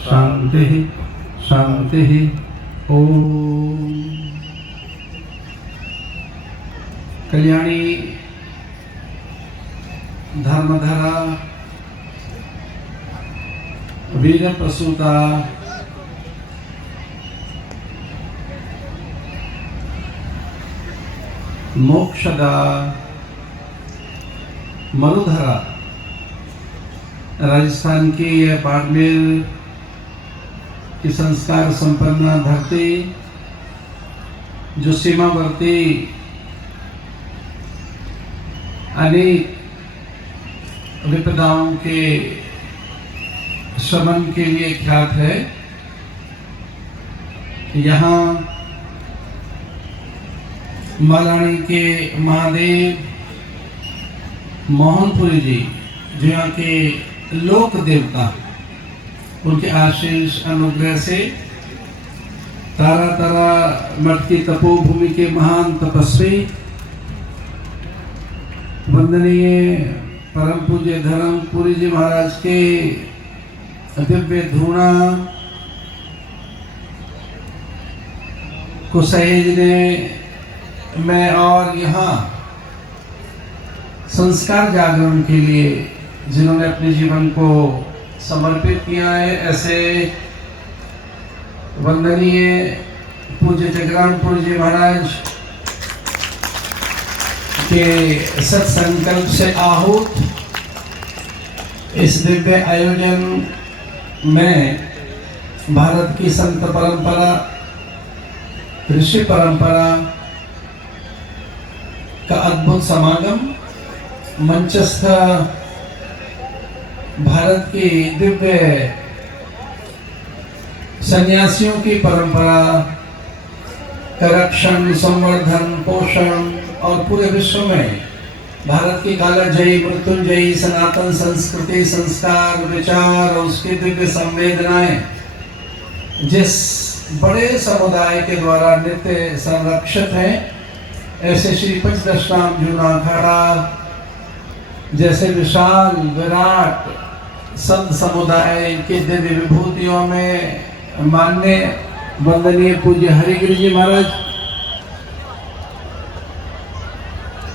शांति शांति। ओम। कल्याणी धर्मधरा वीर प्रसूता मोक्षदा मरुधरा राजस्थान की यह बाड़मेर की संस्कार संपन्न धरती जो सीमावर्ती अनेक विपदाओं के शमन के लिए ख्यात है। यहाँ मालानी के महादेव मोहनपुरी जी जो यहाँ के लोक देवता, उनके आशीष अनुग्रह से तारा तारा मठ की तपोभूमि के महान तपस्वी वंदनीय परम पूज्य धर्मपुरी जी महाराज के दिव्य धूणा को सहेजने में और यहाँ संस्कार जागरण के लिए जिन्होंने अपने जीवन को समर्पित किया है, ऐसे वंदनीय पूज्य जगरामपुर जी महाराज के सत्संकल्प से आहूत इस दिव्य आयोजन में भारत की संत परंपरा, ऋषि परंपरा का अद्भुत समागम, मंचस्थ भारत की दिव्य सन्यासियों की परंपरा का रक्षण, संवर्धन, पोषण और पूरे विश्व में भारत की कालजयी, मृत्युंजयी सनातन संस्कृति, संस्कार, विचार और उसकी दिव्य संवेदनाएं जिस बड़े समुदाय के द्वारा नित्य संरक्षित हैं, ऐसे श्री पंचदशनाम जूना अखाड़ा जैसे विशाल विराट संत समुदाय के दिव्य विभूतियों में मान्य वंदनीय पूज्य हरिगिरि जी महाराज,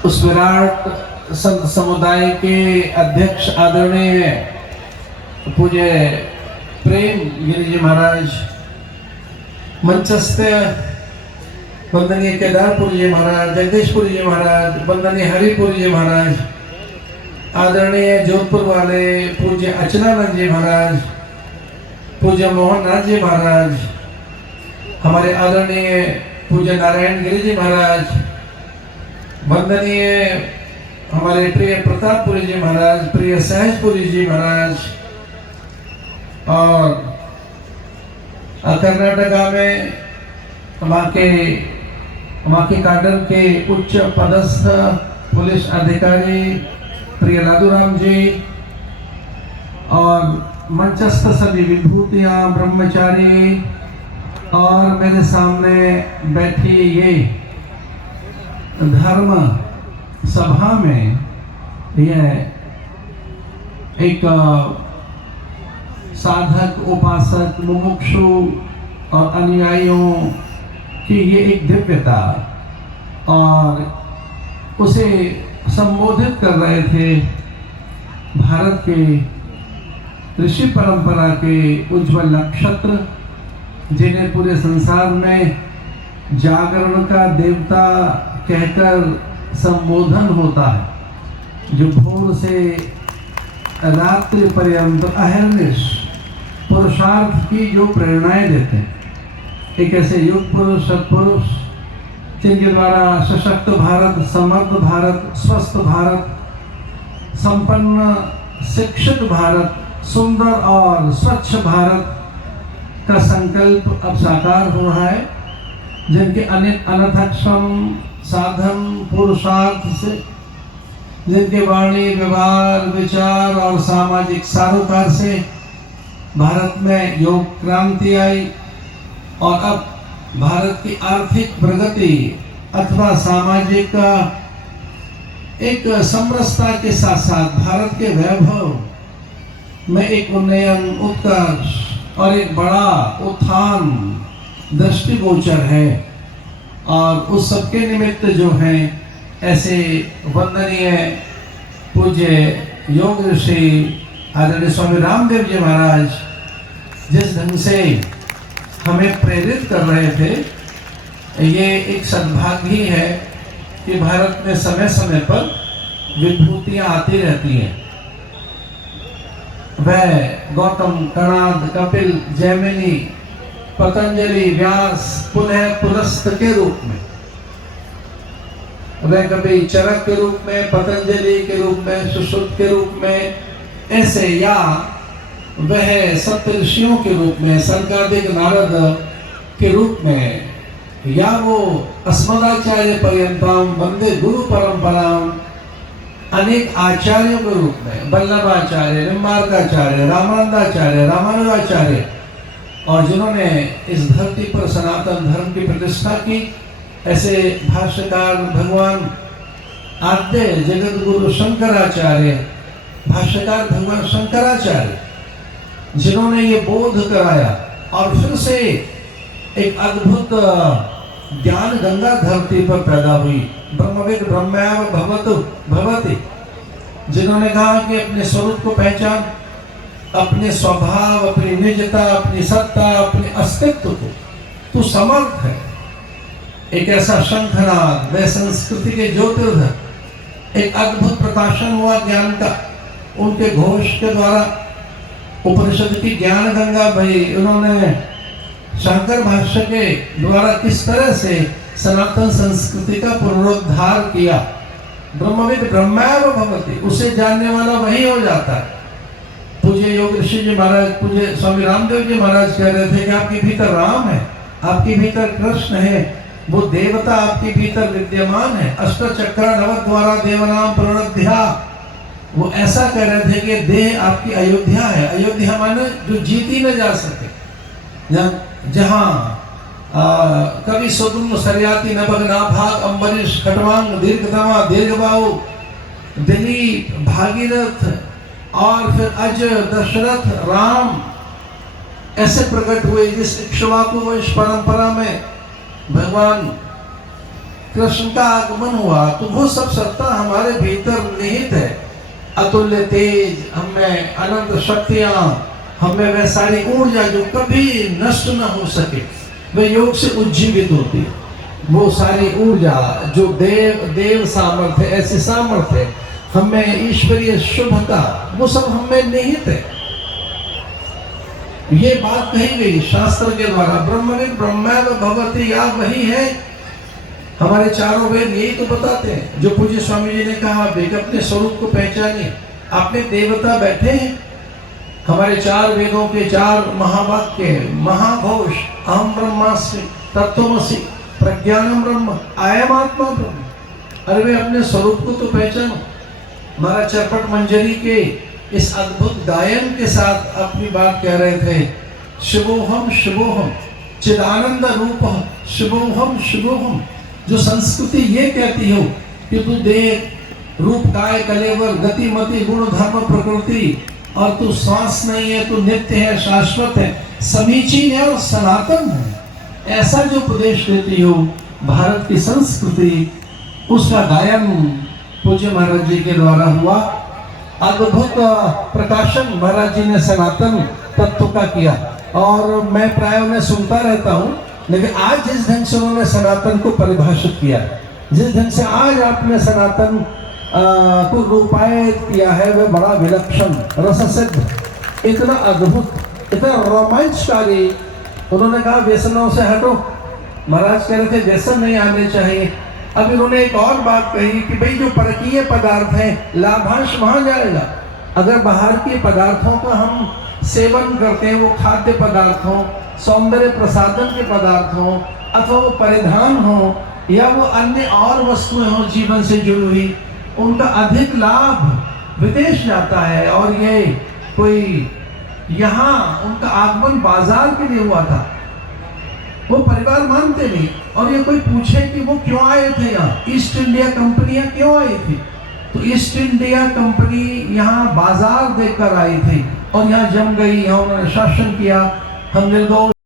उस विराट संत समुदाय के अध्यक्ष आदरणीय पूज्य प्रेम गिरि जी महाराज, मंचस्थ वंदनीय केदारपुरी जी महाराज, जगदीशपुरी जी महाराज, वंदनीय हरिपुरी जी महाराज, आदरणीय जोधपुर वाले पूज्य अचनानंद जी महाराज, पूज्य मोहननाथ जी महाराज, हमारे आदरणीय पूज्य नारायण गिरि जी महाराज, वंदनीय हमारे प्रिय प्रतापपुरी जी महाराज, प्रिय सहजपुरी जी महाराज, और कर्नाटका में वहाँ के काडर के उच्च पदस्थ पुलिस अधिकारी प्रिय लादूराम जी, और मंचस्थ सभी विभूतियाँ, ब्रह्मचारी, और मेरे सामने बैठी ये धर्म सभा में यह एक साधक, उपासक, मुमुक्षु और अनुयायियों की ये एक दिव्यता, और उसे संबोधित कर रहे थे भारत के ऋषि परंपरा के उज्जवल नक्षत्र, जिन्हें पूरे संसार में जागरण का देवता कहकर संबोधन होता है, जो भोर से रात्रि पर्यंत अहर्निश पुरुषार्थ की जो प्रेरणाएं देते हैं। एक ऐसे युग पुरुष, सत्पुरुष, जिनके द्वारा सशक्त भारत, समर्थ भारत, स्वस्थ भारत, संपन्न शिक्षित भारत, सुंदर और स्वच्छ भारत का संकल्प अब साकार हो रहा है, जिनके अनथक श्रम, साधन, पुरुषार्थ से, जिनके वाणी, व्यवहार, विचार और सामाजिक सारोकार से भारत में योग क्रांति आई, और अब भारत की आर्थिक प्रगति अथवा सामाजिक एक समरसता के साथ साथ भारत के वैभव में एक उन्नयन, उत्कर्ष और एक बड़ा उत्थान दृष्टिगोचर है। और उस सबके निमित्त जो हैं ऐसे वंदनीय पूज्य योग ऋषि आदरणीय स्वामी रामदेव जी महाराज जिस ढंग से हमें प्रेरित कर रहे थे, ये एक सद्भाग्य ही है कि भारत में समय समय पर विभूतियां आती रहती हैं। वह गौतम, कणाद, कपिल, जैमिनी, पतंजलि, व्यास, पुनः पुलस्त के रूप में, वह कभी चरक के रूप में, पतंजलि के रूप में, सुश्रुत के रूप में ऐसे, या वह सप्त ऋषियों के रूप में, सनकादिक नारद के रूप में, या वो अस्मदाचार्य पर्यंतम वंदे गुरु परंपराम अनेक आचार्यों के रूप में, वल्लभाचार्य, निम्बार्काचार्य, रामानंदाचार्य, रामानुजाचार्य, और जिन्होंने इस धरती पर सनातन धर्म की प्रतिष्ठा की, ऐसे भाष्यकार भगवान आद्य जगत गुरु शंकराचार्य, भाष्यकार भगवान शंकराचार्य, जिन्होंने ये बोध कराया और फिर से एक अद्भुत ज्ञान गंगा धरती पर पैदा हुई। ब्रह्मविद ब्रह्मैव भवतु भवति, जिन्होंने कहा कि अपने स्वरूप को पहचान, अपने स्वभाव, अपनी निजता, अपनी सत्ता, अपने अस्तित्व को तू समर्थ है। एक ऐसा शंखनाद, वे संस्कृति के ज्योतिर्धर, एक अद्भुत प्रकाशन हुआ ज्ञान का उनके घोष के द्वारा। उपनिषद की ज्ञान गंगा भाई, उन्होंने शंकर भाष्य के द्वारा किस तरह से सनातन संस्कृति का पुनरुद्धार किया। ब्रह्मविद ब्रह्मैव भवति, उसे जानने वाला वही हो जाता है। पूज्य योग ऋषि जी महाराज, पूज्य स्वामी रामदेव जी महाराज कह रहे थे कि आपके भीतर राम है, आपके भीतर कृष्ण है, वो देवता आपके भीतर विद्यमान है। अष्टचक्र नवद्वारा देवनाम प्रणध्या, वो ऐसा कह रहे थे कि देह आपकी अयोध्या है। अयोध्या माने जो जीती न जा सके, जहाँ कवि सुदुम सरयाती नभग नाभाग अम्बरीश खटवांग दीर्घतमा दीर्घबाहु दिलीप भागीरथ और फिर अज दशरथ राम ऐसे प्रकट हुए। जिस इक्ष्वाकु वंश परंपरा में भगवान कृष्ण का आगमन हुआ, तो वो सब सत्ता हमारे भीतर निहित है। अतुल्य तेज, हमें अनंत शक्तियां, हमें वह सारी ऊर्जा जो कभी नष्ट न हो सके, वे योग से उज्जीवित होती है। वो सारी ऊर्जा जो देव सामर्थ्य, ऐसी सामर्थ्य, हमें ईश्वरीय शुभता, वो सब हमें निहित है। ये बात कही गई शास्त्र के द्वारा, ब्रह्मविद ब्रह्मैव भवति, या वही है। हमारे चारों वेद यही तो बताते हैं, जो पूज्य स्वामी जी ने कहा, अपने स्वरूप को पहचानिए। आपने देवता बैठे हैं, हमारे चार वेदों के चार महावाक्य, महाघोष, अहम ब्रह्मास्मि, तत्त्वमसि, प्रज्ञानम ब्रह्म, अयम आत्मा ब्रह्म। अरे वे अपने स्वरूप को तो पहचानो। महाराज चरपट मंजरी के इस अद्भुत गायन के साथ अपनी बात कह रहे थे। शिवोहम शिवोहम चिदानंद रूपम शिवोहम शिवोहम। जो संस्कृति ये कहती हो कि तू देख, रूप, काय, कलेवर, गति, मति, गुण, धर्म, प्रकृति, और तू श्वास नहीं है, तू नित्य है, शाश्वत है, समीचीन है और सनातन है, ऐसा जो उपदेश देती हो भारत की संस्कृति, उसका गायन पूज्य महाराज जी के द्वारा हुआ। अद्भुत प्रकाशन महाराज जी ने सनातन तत्व का किया, और मैं प्राय उन्हें सुनता रहता हूँ। लेकिन आज जिस ढंग से उन्होंने सनातन को परिभाषित किया, जिस ढंग से आज आपने सनातन को रूपायित किया है, वह बड़ा विलक्षण, रससिद्ध, इतना अद्भुत, इतना रोमांचकारी। उन्होंने कहा व्यसनों से हटो। महाराज कह रहे थे व्यसन नहीं आने चाहिए। अब इन्होंने एक और बात कही कि भाई जो परकीय पदार्थ हैं, लाभांश वहां जाएगा। अगर बाहर के पदार्थों का हम सेवन करते हैं, वो खाद्य पदार्थ हो, सौंदर्य प्रसाधन के पदार्थ हो, अथवा वो परिधान हो, या वो अन्य और वस्तुएं हो जीवन से जुड़ी हुई, उनका अधिक लाभ विदेश जाता है। और ये कोई यहाँ उनका आगमन बाजार के लिए हुआ था, वो परिवार मानते नहीं। और ये कोई पूछे कि वो क्यों आए थे यहाँ, ईस्ट इंडिया कंपनियां क्यों आई थी, तो ईस्ट इंडिया कंपनी यहाँ बाजार देखकर आई थी और यहाँ जम गई, यहाँ उन्होंने शासन किया, हम निर्दोष